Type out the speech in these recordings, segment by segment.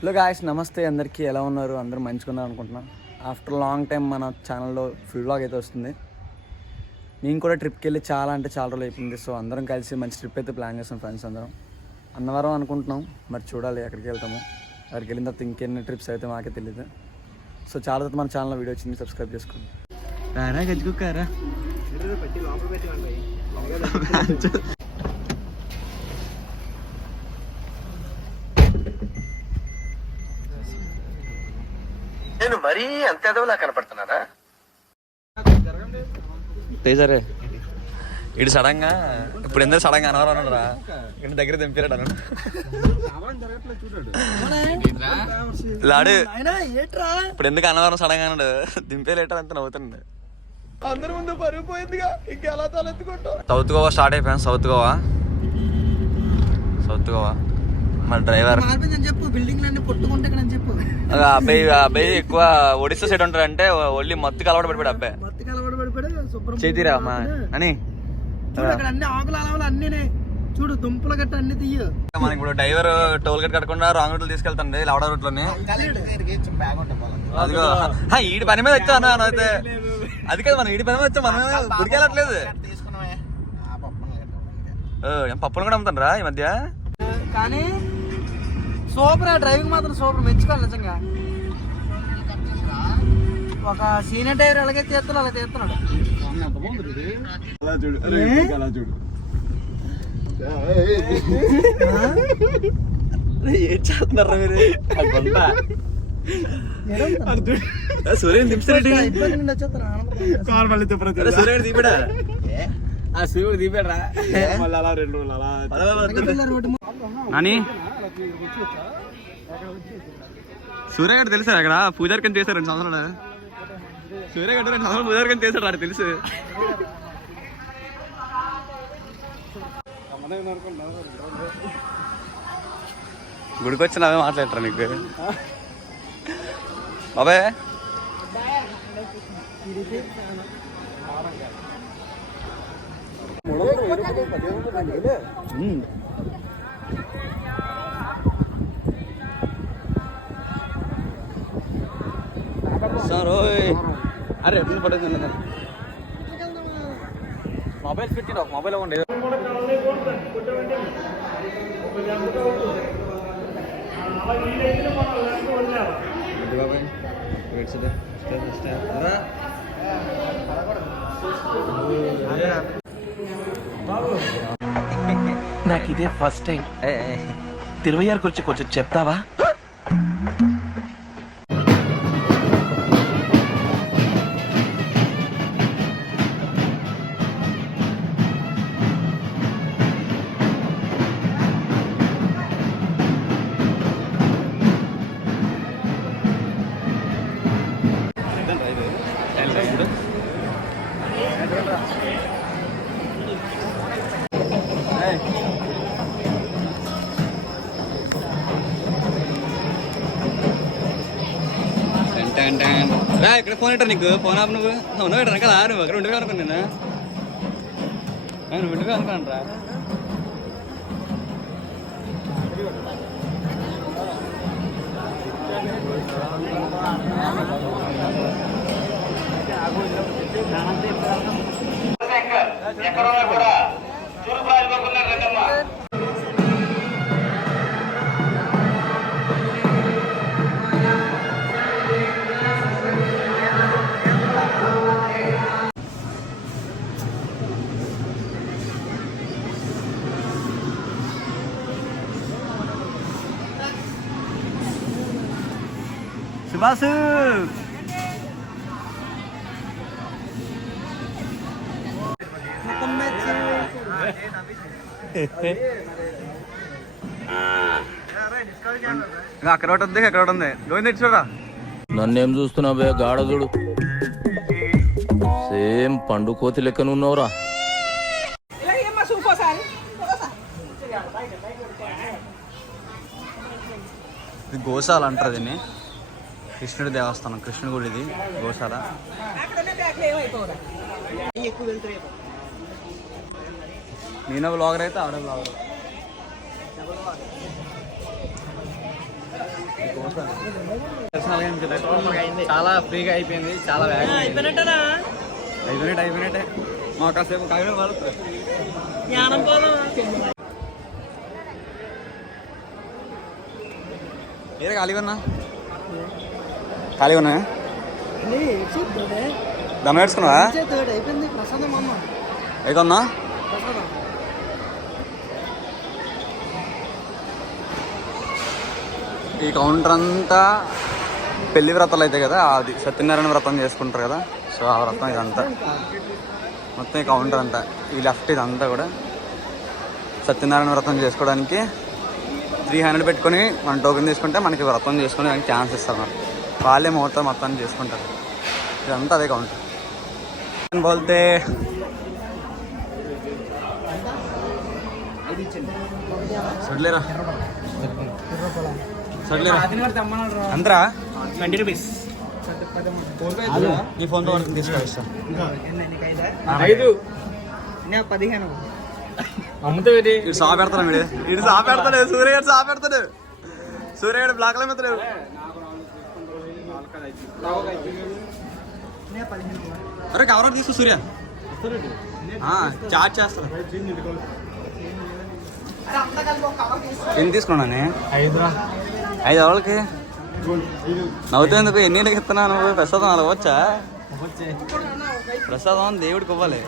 Hello guys, నమస్తే. అందరికీ ఎలా ఉన్నారు? అందరూ మంచిగా ఉన్నారు అనుకుంటున్నాం. ఆఫ్టర్ లాంగ్ టైం మన ఛానల్లో ఫుల్ వ్లాగ్ అయితే వస్తుంది. నేను కూడా ట్రిప్కి వెళ్ళి చాలా రోజులు అయిపోయింది. సో అందరం కలిసి మంచి ట్రిప్ అయితే ప్లాన్ చేస్తాం ఫ్రెండ్స్ అందరం. అన్నవరం అనుకుంటున్నాం, మరి చూడాలి ఎక్కడికి వెళ్తాము. అక్కడికి వెళ్ళిన తర్వాత ఇంకెన్ని ట్రిప్స్ అయితే మాకే తెలియదు. సో చాలా తర్వాత మన ఛానల్లో వీడియో వచ్చింది, సబ్స్క్రైబ్ చేసుకోండి. రారా గజ్జుకుక్కారా నేను మరీ అంత ఎదవలా కనపడుతున్నానా? సరే ఇటు సడన్ గా ఇప్పుడు ఎందుకు సడన్ గా అనవరం అన్నారా, ఇంటి దగ్గర దింపాడు అన్నాడు. లాడు ఇప్పుడు ఎందుకు అనవరం సడన్ గా అన్నాడు, దింపేలేటర్ అంత నవ్వుతుంది. అందరి ముందు పరుగు పోయిందిగా, ఇంకెలా తలెత్తుకుంటాం. సౌత్ గోవా స్టార్ట్ అయిపోయాం. సౌత్ గోవా మన డ్రైవర్ అబ్బాయి ఎక్కువ ఒడిస్సా సైడ్ ఉంటాడంటే ఒళ్ళి మత్తు కలవడ పడిపోయాడు అబ్బాయి. చేతిరా అని చూడు దుంపల గట్ట అన్ని తీయ. మనకి ఇప్పుడు డ్రైవర్ టోల్ గేట్ కట్టకుండా రాంగ్ రూట్ తీసుకెళ్తాండి, లవడ రూట్ లోని. అదిగో ఈడి పని మీద వచ్చా అన్న అయితే. అది కాదు, మనం ఈడి పని మీద వచ్చా, మనం గుడికి వెళ్ళట్లేదు. పప్పును కూడా అమ్ముతాను ఈ మధ్య. కానీ సూపర్, డ్రైవింగ్ మాత్రం సూపర్, మెచ్చుకోవాలి నిజంగా. ఒక సీనియర్ డ్రైవర్ అలాగే తీస్తున్నాడు, అలా తీస్తున్నాడు. ఏం చేస్తున్నారా మీరు? సూర్యుని దింపేది సూర్యుడు దీపాడా? సూర్యుడు దీపాడా? అని సూర్య గారు తెలుసా? అక్కడ పూజారికం చేశారు 2 సంవత్సరాలు. సూర్య గారు 2 సంవత్సరాలు పూజారికం చేశాడు, అది తెలుసు. గుడికి వచ్చి నావే మాట్లాడతారా నీకు బాబాయ్? సార్ అరే పడుతుంది మొబైల్ పెట్టిన ఒక మొబైల్ ఇవ్వండి. బాబాయ్ నాకు ఇదే ఫస్ట్ టైం. 20 గురించి కొంచెం చెప్తావా? రా ఇక్కడ ఫోన్ పెట్టా నీకు. ఫోన్ ఆపు. నువ్వు పెట్టాను కదా, నువ్వు అక్కడ ఉండిపోయి అనుకున్నా. నువ్వు ఉండిపోయి అనుకున్నాను రా. సుభాసు అక్కడ ఒకటి ఉంది, అక్కడ ఒకటి ఉంది. గోవింద చూడరా. నన్నేం చూస్తున్నావే గాడదుడు? సేమ్ పండు కోతి లెక్కన ఉన్నావురా. ఇది గోశాల అంటారు దీన్ని. కృష్ణుడి దేవస్థానం, కృష్ణుడి గుడి ఇది గోశాల. నేను బ్లాగర్ అయితే ఆవిడ బ్లాగర్. చాలా ఫ్రీగా అయిపోయింది, చాలా అయిపోయినట్టే మా కాసేపు కాగితం వాళ్ళు ఏదో ఖాళీగా ఉన్నా దమ్మ వేసుకున్నావా అయితే ఉన్నా ఈ కౌంటర్ అంతా పెళ్లి వ్రతాలు అయితే కదా, అది సత్యనారాయణ వ్రతం చేసుకుంటారు కదా, సో ఆ వ్రతం ఇదంతా మొత్తం ఈ కౌంటర్ అంతా, ఈ లెఫ్ట్ ఇదంతా కూడా సత్యనారాయణ వ్రతం చేసుకోవడానికి 300 పెట్టుకొని మన టోకెన్ తీసుకుంటే మనకి వ్రతం చేసుకునే ఛాన్స్ ఇస్తారు. మరి వాళ్ళే ముహూర్తం మొత్తాన్ని చేసుకుంటారు. ఇదంతా అదే కౌంటర్. బోల్తే సర్లేరా అంతరా 20 రూపీస్ నీ ఫోన్తో వరకు తీసుకోవచ్చు. 15 ఇటు సా పెడతాను, ఇటు సా పెడతాడు సూర్య, సా పెడతాడు సూర్య, బ్లాక్ లో మెత్తలేవు. అరే కవర్ తీసుకో సూర్య, చార్జ్ చేస్తాను. ఎన్ని తీసుకున్నాను? 5 ఎవరికి నవ్వుతేందుకు? ఎన్ని ఇస్తున్నాను? ప్రసాదం అలా వచ్చా? ప్రసాదం దేవుడికి ఇవ్వాలి,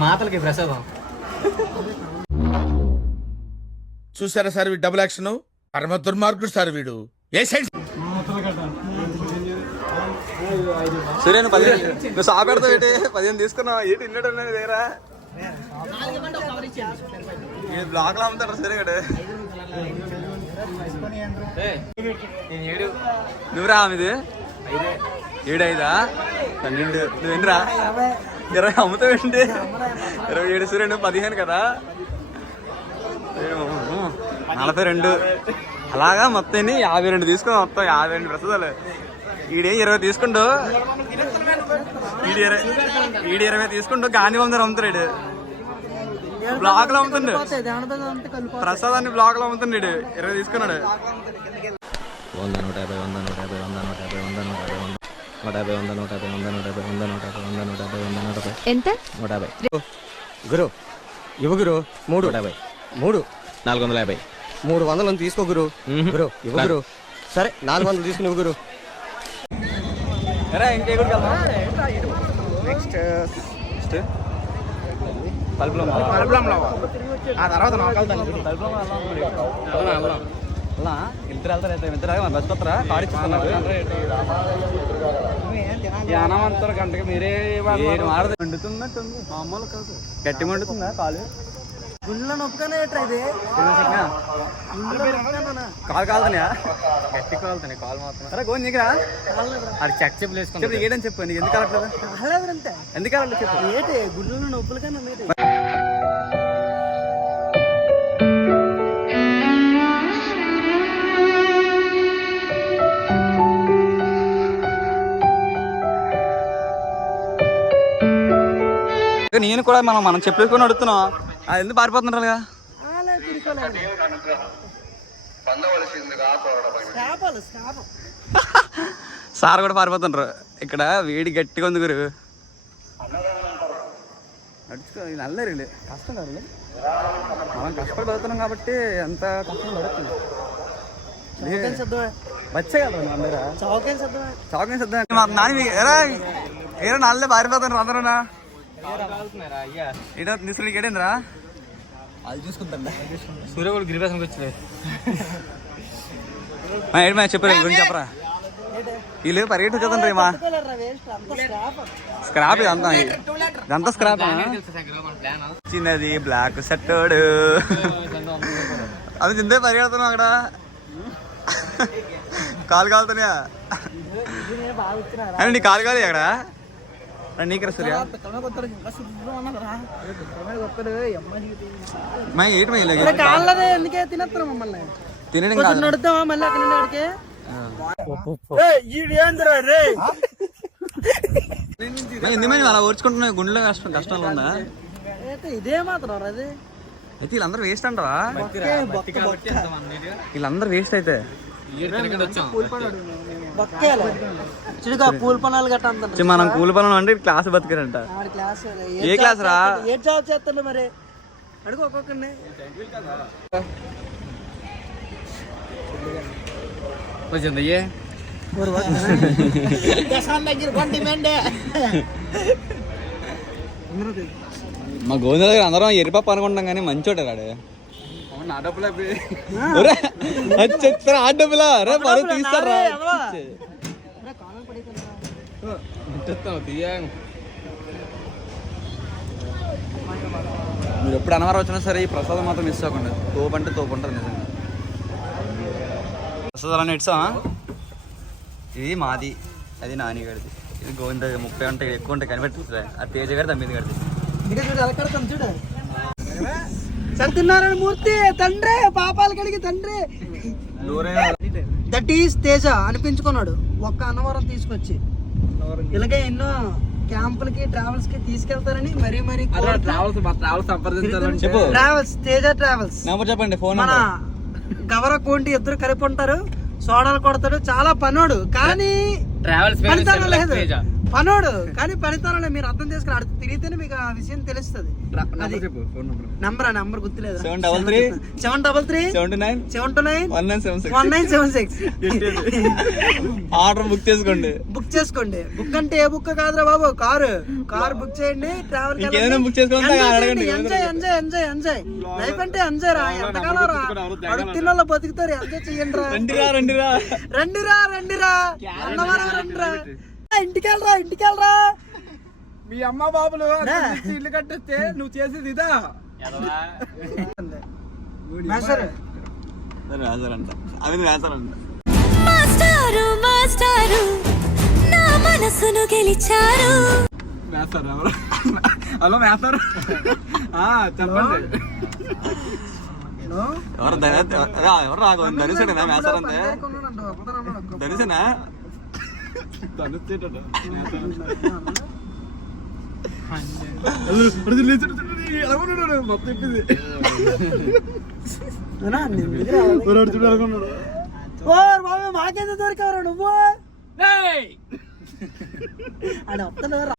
మాతలకి ప్రసాదం. చూసారా సార్ వీడు డబుల్ యాక్షన్, పరమ దుర్మార్గుడు సార్ వీడు. ఏ సైడ్ సూర్య నువ్వు 15 నువ్వు సా పెడతావు ఏంటి? 15 తీసుకున్నావు ఏంటి? ఇన్నట్టు ఉన్నది దగ్గర బ్లాక్ లో అమ్ముతాడు సరే కదా. నువ్వురా ఇది 7 5 12 నువ్వు ఎన్నిరా? 20 అమ్ముతావు ఏంటి? 27 సూర్య నువ్వు 15 కదా, 42 అలాగా మొత్తం 52 తీసుకుని మొత్తం 52 ప్రసాదాలు. ఈడే 20 తీసుకుంటూ, ఈడు 20 తీసుకుంటూ గాంధీ వందరు అమ్ముతాడు. బ్లాక్ లో అమ్ముతుండు ప్రసాదాన్ని, బ్లాక్ లో అమ్ముతున్నాడు. 20 తీసుకున్నాడు. 100 150 100 150 100 150 150 150 150 150 150 ఎంత? 150 గురు ఇవ్వు గురు. 350 3 450 300 తీసుకో గురు. గురు ఇవ్వు గురు. సరే 400 తీసుకుని ఇవ్వు గురు. ఇంకే నెక్స్ట్ ఆ తర్వాత ఇద్దరు వెళ్తారా? బస్ కొత్తరా కారు ఇచ్చుకున్నారు. అనంతరం గంటకి మీరే మండుతున్నట్టుంది, మామూలు కాదు. గట్టి మండుతుందా కాలు? గుళ్ళ నొప్పుగానే ఇది కాలు కాలుతున్నాయా? గట్టి కాలుతున్నాయి కాలు మాత్రం. అరే గోని నీకురా, అది చెక్ చెప్పులు వేసుకుని చెప్పు ఏడని చెప్పు. నీకు ఎందుకు కావట్లేదు? అంతే ఎందుకు కావట్లేదు చెప్పు. ఏంటి గుళ్ళ నొప్పులు కన్నా నేను కూడా మనం చెప్పేసుకొని అడుగుతున్నాం, అది ఎందుకు పారిపోతున్నారుగా? సార్ కూడా పారిపోతుండ్రు. ఇక్కడ వేడి గట్టిగా ఉంది గురు. నడుచుకో, నల్లరు కష్టం కాదు. మనం కష్టపడి చదువుతున్నాం కాబట్టి ఎంత కష్టం పడుతుంది. వచ్చే కదా అందరా చౌకని సిద్ధం నాని ఏరా నల్లే పారిపోతున్నారు అందరూనా? ఏటో తీసుకుని ఏడేంద్రా అది చూసుకుంటా. సూర్య కూడా గిరివేశంకి వచ్చినాయి. ఏడు చెప్పరా గురించి చెప్పరా. వీళ్ళు పరిగెట్టు చదువుతుంది మా స్క్రాప్ ఇదంతా, ఇదంతా స్క్రాప్. చిన్నది బ్లాక్ షర్టోడు అది తిందే పరిగెడుతున్నావు అక్కడ. కాలు కాలుతున్నాయా? నీ కాలు కాదు అక్కడ నీకరా సూర్య ఎందుకే తినేస్తారు మమ్మల్ని. తినడం నడుద్దామా మళ్ళీ అక్కడ నుండి అక్కడికి? ఎందుకని అలా ఓర్చుకుంటున్నావు? గుండెలో కష్టాలు ఉందా? ఇదే మాత్రం అది అయితే వీళ్ళందరూ వేస్ట్ అంటావా? వీళ్ళందరూ వేస్ట్ అయితే చిడుగా పూల పనాలు గట్ట అంత మనం కూలి పనులు అంటే క్లాస్ బతికారంట. క్లాస్ ఏ క్లాస్ రా? ఏ జాబ్ చేస్తాడు మరి అడుగు ఒక్కొక్కరిని. మా గోవింద దగ్గర అందరం ఎరిపప్ప అనుకుంటాం కానీ మంచోటే రాడు. చెప్తారా ఆ డబ్బులా? రే పరువు తీస్తారా? మీరు ఎప్పుడు అనవరం వచ్చినా సరే ఈ ప్రసాదం మాత్రం మిస్ అవ్వకుండా. తోపు అంటే తోపు ఉంటుంది నిజంగా. ప్రసాదాలన్నీ ఇట్సా. ఇది మాది, అది నాని గడిది, ఇది గోవింద 30 ఉంటాయి ఎక్కువ ఉంటాయి కనిపెట్టుతుంది. ఆ తేజ గారి 9 గడిది. చూడు సత్యనారాయణ మూర్తి తండ్రి, పాపాలు కడిగి తండ్రి. దట్ ఈస్ తేజ అనిపించుకున్నాడు ఒక్క అన్నవరం తీసుకొచ్చి. ఇలాగే ఎన్నో క్యాంపులకి ట్రావెల్స్ కి తీసుకెళ్తారని మరీ ట్రావెల్స్ తేజ ట్రావెల్స్ చెప్పండి. ఫోన్ మన గవర కోంటి ఇద్దరు కలిపి ఉంటారు. సోడాలు కొడతాడు, చాలా పనోడు కానీ పనితనం లేదు. పనోడు కానీ పనితనం లేదు. మీరు అర్థం చేసుకుని అడుగు తిరిగితేనే మీకు ఆ విషయం తెలుస్తుంది. నంబర్ గుర్తులేదు. 733 729 1976. ఆర్డర్ బుక్ చేసుకోండి. బుక్ అంటే ఏ బుక్ కాదురా బాబు, కారు బుక్ చేయండి. ట్రావెల్ ఎంజాయ్ లైఫ్ అంటే ఎంజాయ్ రా. ఎంతకాలం రా అడుగు తిన్న బతుకుతారు. ఎంజాయ్ చెయ్యండి రా. రండిరా అన్నవరం రండిరా. ఇంటికి వెళ్ళరా. మీ అమ్మ బాబులు ఇల్లు కట్టేస్తే నువ్వు చేసేది ఇదా? మాస్టారు నా మనసును గెలిచారు. హలో మేస్తారు. చెప్పండి. ఎవరు రాఘవ? ధనుసేనా మేస్తారు? అంతే ధనుసేనా? మాకేదో దొరికారు నువ్వు అని వస్తున్నారు.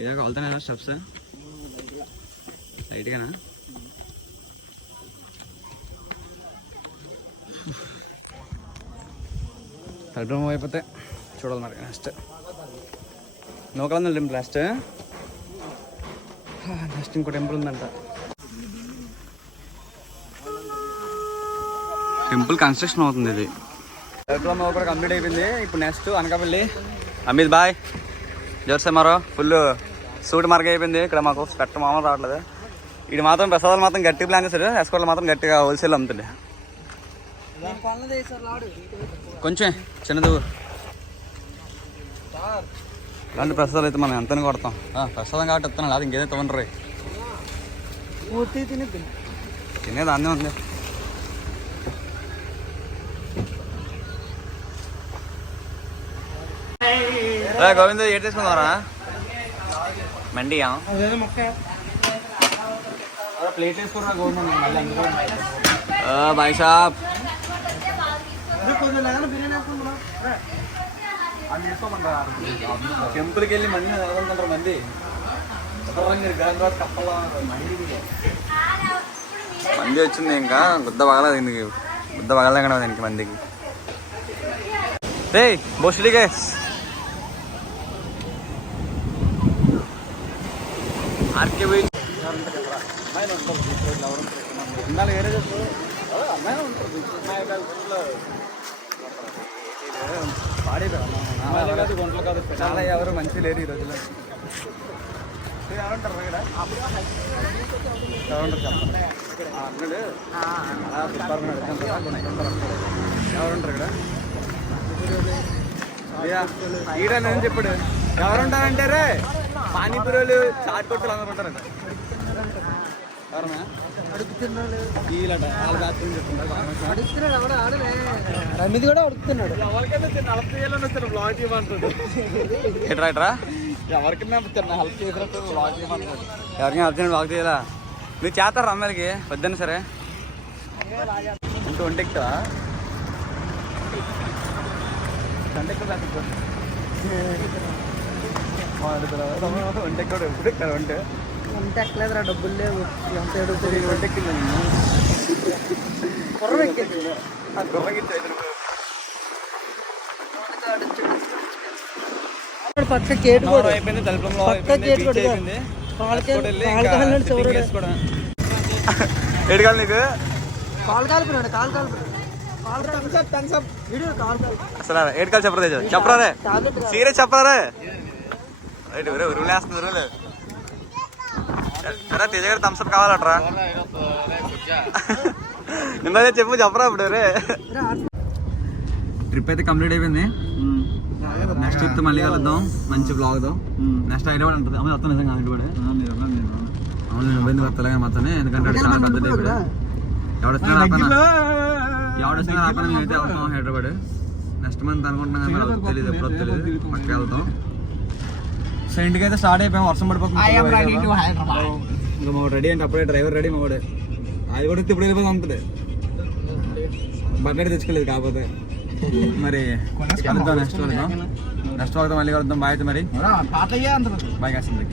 ఇదే కాలుతానా స్టెప్స్ లైట్గానా? థర్డ్ రూమ్ అయిపోతే చూడాలి మరి. నెక్స్ట్ నూకలందల టెంపుల్. నెక్స్ట్ ఇంకో టెంపుల్ ఉందంట. టెంపుల్ కన్స్ట్రక్షన్ అవుతుంది. ఇది థర్డ్ రూమ్ కూడా కంప్లీట్ అయిపోయింది. ఇప్పుడు నెక్స్ట్ అనకాపల్లి. అమిత్ బాయ్ జోర్సే మారో ఫుల్ సూట్ మార్క్ అయిపోయింది. ఇక్కడ మాకు స్పెక్ట్ మామూలు రావట్లేదు. ఇది మాత్రం ప్రసాదాలు మాత్రం గట్టిగా ప్లాన్ చేశారు. ఎస్కోట్లు మాత్రం గట్టిగా హోల్సేల్ అమ్ముతుంది. కొంచెం చిన్నది ఇలాంటి ప్రసాదాలు అయితే మనం ఎంతని కొడతాం. ప్రసాదం కాబట్టి వస్తున్నాను, అది ఇంకేదైతే ఉండరు. తినేది అన్నీ ఉంది. గోవింద్ ఏం తీసుకుందారా? మండియా ప్లేట్ వేసుకున్నా గోవింద్. బాయ్ షాప్ టెంపుల్కి వెళ్ళి మంది చదవకుంటారు. మంది వచ్చింది. ఇంకా గుద్ద పగలదు. దీనికి గుద్ద పగలదే కదా దీనికి మందికి. రే బోస్లిగే ఆర్కే పోయి చాలా ఎవరు మంచి లేరు ఈ రోజుల్లో. ఎవరుంటారు ఇక్కడ? ఎవరుంటారు చెప్పండి. ఎవరుంటారు ఇక్కడ? ఈడని చెప్పాడు. ఎవరుంటారంటే రే పానీపూరీలు చాట్ కొట్టులు అందరు ఉంటారంట. అడుగుతున్నాడు వీళ్ళట వాళ్ళ బాత్రూమ్ చెప్తున్నారు అడుగుతున్నాడు ఎవడ ఆడలే రమిది కూడా అడుగుతున్నాడు ఎవరికైనా 40 ఏళ్ళని వస్తారు బ్లాగ్ చేయమంటాడు ఎట్రా ఎట్రా ఎవరికైనా చిన్న హెల్ప్ చేసినట్టు బ్లాగ్ చేయమంటాడు. ఎవరికైనా అర్జెంట్ బాగా చేయాలా మీరు చేస్తారు అమ్మాయిలకి వద్దని సరే అంటే వంట ఎక్కువ వంట ఎక్కువ వంట ఎక్కువ ఎప్పుడు ఎక్కడ వంట అంత ఎక్కలేదురా డబ్బులు లేవు ఎంత అడుగుతుంది వంట ఎక్కింది కుర్రం ఎక్కింది పక్క కేటు కూడా అయిపోయింది తలుపులో పక్క కేటు కూడా ఏడుకాలి నీకు కాలు కాలుపున్నాడు కాలు కాలుపున్నాడు వీడియో కాలు కాలు అసలు ఏడుకాలి చెప్పరా తేజ చెప్పరా రే సీరియస్ చెప్పరా రే ఉరులేస్తుంది ఉరులే ఎరా తేజ గారు థమ్స్అప్ కావాలట్రా ఇందా చెప్పు చెప్పరా ఇప్పుడు రే ట్రిప్ అయితే కంప్లీట్ అయిపోయింది నెక్స్ట్ ట్రిప్ మళ్ళీ కలుద్దాం మంచి బ్లాగ్తో నెక్స్ట్ హైదరాబాద్ ఉంటుంది అమ్మాయి వస్తాను నిజంగా హైదరాబాద్ అవును నువ్వెందుకు వస్తలే మొత్తానే ఎందుకంటే అది చాలా పెద్ద ట్రిప్ ఎవడొచ్చినా రాకుండా మేమైతే వెళ్తాం హైదరాబాద్ నెక్స్ట్ మంత్ అనుకుంటున్నాం కానీ మరి తెలియదు ఎప్పుడో తెలియదు పక్కకి వెళ్తాం సో ఇంటికి అయితే స్టార్ట్ అయిపోయాం వర్షం పడిపోతుంది ఇంకా మా రెడీ అంటే అప్పుడే డ్రైవర్ రెడీ మా వాడు అది కూడా ఇప్పుడు వెళ్ళిపోతుంది అంతది బట్టలు తెచ్చుకోలేదు కాకపోతే మరి కలుద్దాం నెక్స్ట్ వెళ్దాం మళ్ళీ కలుద్దాం బాయ్ అయితే మరి బాయ్ కాసింది